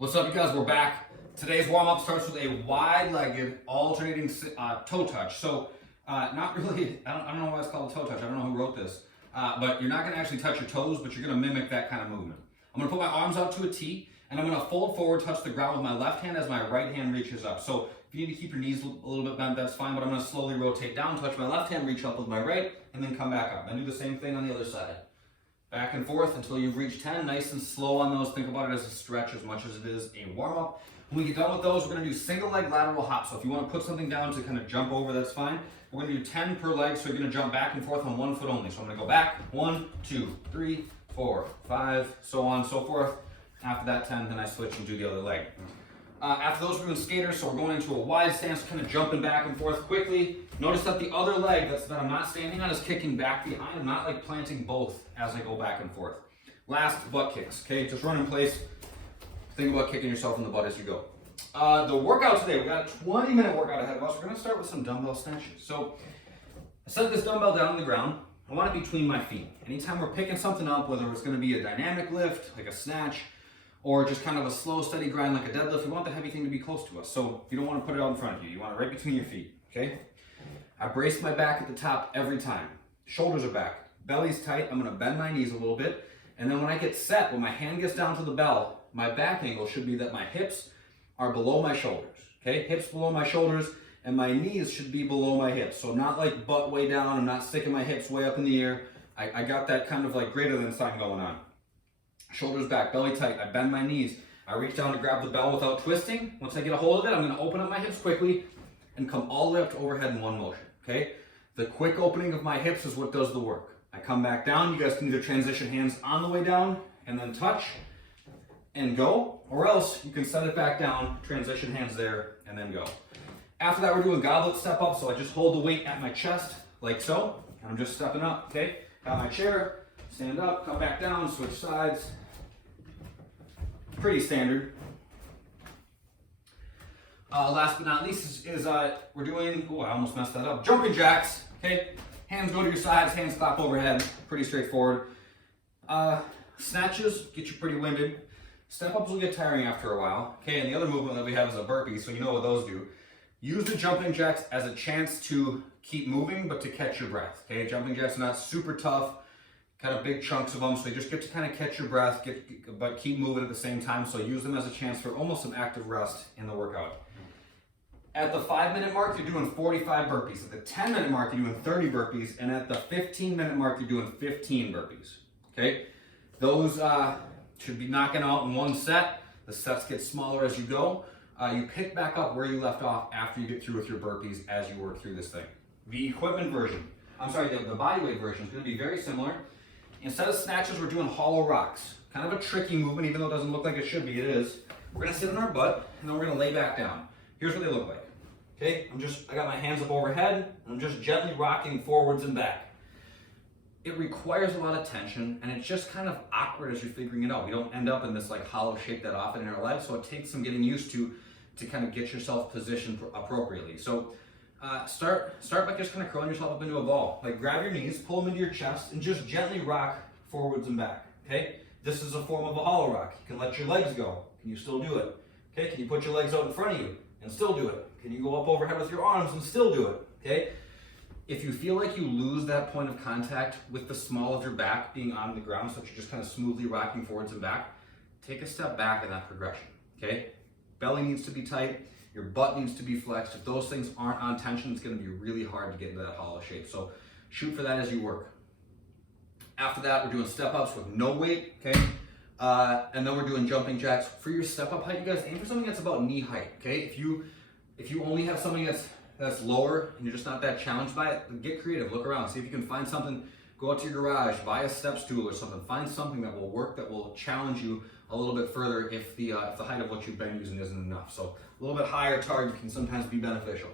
What's up, you guys? We're back. Today's warm-up starts with a wide-legged alternating toe touch. So, not really, I don't know why it's called a toe touch. I don't know who wrote this. But you're not going to actually touch your toes, but you're going to mimic that kind of movement. I'm going to put my arms out to a T, and I'm going to fold forward, touch the ground with my left hand as my right hand reaches up. So, if you need to keep your knees a little bit bent, that's fine, but I'm going to slowly rotate down, touch my left hand, reach up with my right, and then come back up. And do the same thing on the other side. Back and forth until you've reached 10, nice and slow on those. Think about it as a stretch as much as it is a warm-up. When we get done with those, we're gonna do single leg lateral hops. So if you wanna put something down to kind of jump over, that's fine. We're gonna do 10 per leg, so you're gonna jump back and forth on one foot only. So I'm gonna go back, 1, 2, 3, 4, 5, so on and so forth. After that 10, then I switch and do the other leg. After those, we're doing skaters, so we're going into a wide stance, kind of jumping back and forth quickly. Notice that the other leg that I'm not standing on is kicking back behind. I'm not like planting both as I go back and forth. Last, butt kicks, okay? Just run in place. Think about kicking yourself in the butt as you go. The workout today, we got a 20-minute workout ahead of us. We're gonna start with some dumbbell snatches. So I set this dumbbell down on the ground. I want it between my feet. Anytime we're picking something up, whether it's gonna be a dynamic lift, like a snatch, or just kind of a slow, steady grind like a deadlift, we want the heavy thing to be close to us. So you don't want to put it out in front of you. You want it right between your feet, okay? I brace my back at the top every time. Shoulders are back, belly's tight. I'm gonna bend my knees a little bit. And then when I get set, when my hand gets down to the bell, my back angle should be that my hips are below my shoulders, okay? Hips below my shoulders, and my knees should be below my hips. So I'm not like butt way down, I'm not sticking my hips way up in the air. I got that kind of like greater than sign going on. Shoulders back, belly tight, I bend my knees. I reach down to grab the bell without twisting. Once I get a hold of it, I'm gonna open up my hips quickly and come all the way up to overhead in one motion, okay? The quick opening of my hips is what does the work. I come back down, you guys can either transition hands on the way down and then touch and go, or else you can set it back down, transition hands there, and then go. After that, we're doing goblet step up, so I just hold the weight at my chest, like so, and I'm just stepping up, okay? Got my chair, stand up, come back down, switch sides. Pretty standard. Last but not least is we're doing, oh, I almost messed that up, jumping jacks, okay? Hands go to your sides, hands clap overhead, pretty straightforward. Snatches get you pretty winded. Step ups will get tiring after a while, okay? And the other movement that we have is a burpee, so you know what those do. Use the jumping jacks as a chance to keep moving, but to catch your breath, okay? Jumping jacks are not super tough, kind of big chunks of them, so you just get to kind of catch your breath, but keep moving at the same time, so use them as a chance for almost some active rest in the workout. At the 5-minute mark, you're doing 45 burpees. At the 10-minute mark, you're doing 30 burpees, and at the 15-minute mark, you're doing 15 burpees, okay? Those should be knocking out in one set. The sets get smaller as you go. You pick back up where you left off after you get through with your burpees as you work through this thing. The equipment version, the bodyweight version is gonna be very similar. Instead of snatches, we're doing hollow rocks. Kind of a tricky movement, even though it doesn't look like it should be, it is. We're gonna sit on our butt, and then we're gonna lay back down. Here's what they look like, okay? I got my hands up overhead, and I'm just gently rocking forwards and back. It requires a lot of tension, and it's just kind of awkward as you're figuring it out. We don't end up in this like hollow shape that often in our life, so it takes some getting used to kind of get yourself positioned appropriately. So start by just kind of curling yourself up into a ball. Like grab your knees, pull them into your chest, and just gently rock forwards and back, okay? This is a form of a hollow rock. You can let your legs go. Can you still do it? Okay, can you put your legs out in front of you and still do it? Can you go up overhead with your arms and still do it, okay? If you feel like you lose that point of contact with the small of your back being on the ground, so that you're just kind of smoothly rocking forwards and back, take a step back in that progression, okay? Belly needs to be tight. Your butt needs to be flexed. If those things aren't on tension, it's gonna be really hard to get into that hollow shape. So shoot for that as you work. After that, we're doing step ups with no weight, okay? And then we're doing jumping jacks. For your step up height, you guys aim for something that's about knee height, okay? If you only have something that's lower and you're just not that challenged by it, get creative, look around, see if you can find something, go out to your garage, buy a step stool or something, find something that will work, that will challenge you a little bit further if the height of what you've been using isn't enough. So a little bit higher target can sometimes be beneficial.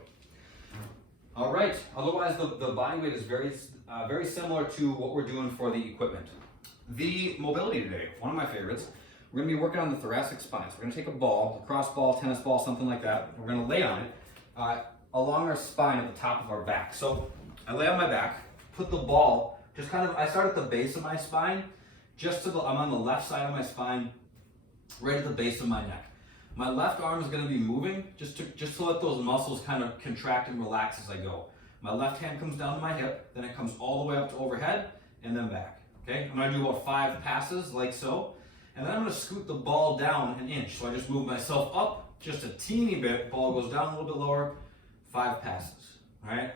All right, otherwise the body weight is very similar to what we're doing for the equipment. The mobility today, one of my favorites, we're gonna be working on the thoracic spine. So we're gonna take a ball, a cross ball, tennis ball, something like that. We're gonna lay on it along our spine at the top of our back. So I lay on my back, put the ball, I start at the base of my spine, I'm on the left side of my spine, right at the base of my neck. My left arm is gonna be moving just to let those muscles kind of contract and relax as I go. My left hand comes down to my hip, then it comes all the way up to overhead, and then back, okay? I'm gonna do about 5 passes, like so, and then I'm gonna scoot the ball down an inch. So I just move myself up just a teeny bit, ball goes down a little bit lower, 5 passes, all right?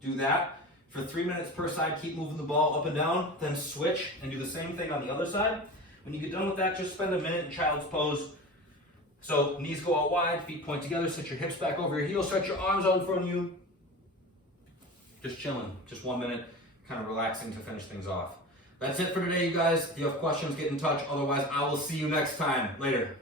Do that for 3 minutes per side, keep moving the ball up and down, then switch and do the same thing on the other side. When you get done with that, just spend a minute in child's pose. So knees go out wide, feet point together, sit your hips back over your heels, stretch your arms out in front of you. Just chilling, just 1 minute, kind of relaxing to finish things off. That's it for today, you guys. If you have questions, get in touch. Otherwise, I will see you next time. Later.